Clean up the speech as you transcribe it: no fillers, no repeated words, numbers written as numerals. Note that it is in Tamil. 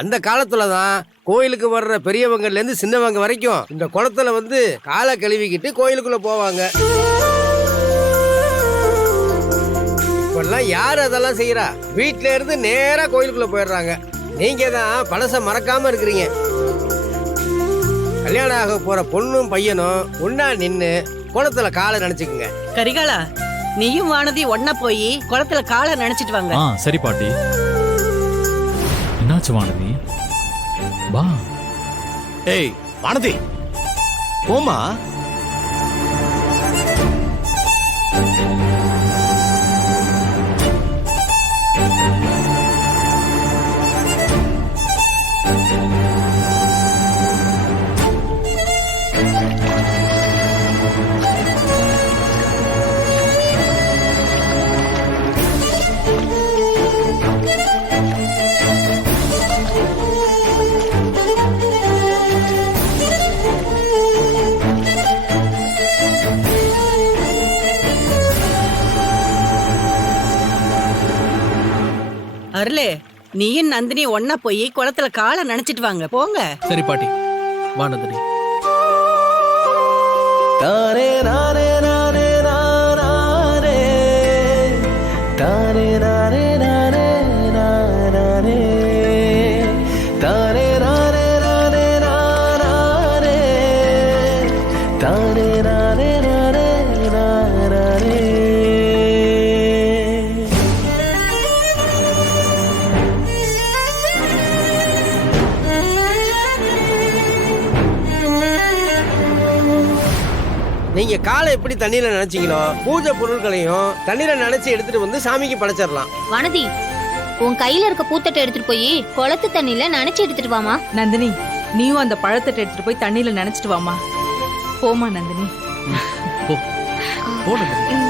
அந்த காலத்துல தான் கோயிலுக்கு வர்ற பெரியவங்கல இருந்து சின்னவங்க வரைக்கும் இந்த குளத்துல வந்து காலை கழுவிக்கிட்டு கோயிலுக்குள்ள போவாங்க. இப்பெல்லாம் யாரு அதெல்லாம் செய்யறா? வீட்ல இருந்து நேரா கோயிலுக்குள்ள போயிடுறாங்க. நீங்க தான் பழச மறக்காம இருக்கிறீங்க. கல்யாணம் ஆக போற பொண்ணும் பையனும் ஒன்னா நின்னு குளத்துல காலை நினைச்சுக்குங்க. கரிகாலா, நீயும் வானதி ஒன்னா போய் குளத்துல காலை நினைச்சிட்டு வாங்க. சரி பாட்டி. என்னாச்சு வானதி? வா. ஏய் வானதி, போமா. அருளே, நீயும் நந்தினி ஒன்னா போய் குளத்துல காலை நினைச்சிட்டு வாங்க. போங்க. சரி பாட்டி, வா நந்தினி. தாரே நாரே நாரே நாரே தாரே நாரே நாரே நாரே தாரே நாரே நாரே நாரே தாரே நாரே நாரே நாரே. நீங்க காலை எப்படி தண்ணீரை நினைச்சீங்களோ பூஜை பொருட்களையும் தண்ணீரை நினைச்சு எடுத்துட்டு வந்து சாமிக்கு படைச்சிடலாம். வானதி, உன் கையில இருக்க பூத்தட்டை எடுத்துட்டு போய் குளத்து தண்ணியில நனைச்சு எடுத்துட்டு வாமா. நந்தினி, நீயும் அந்த பழத்தட்டை எடுத்துட்டு போய் தண்ணியில நினைச்சிட்டு வாமா. போமா நந்தினி. போ நந்தினி.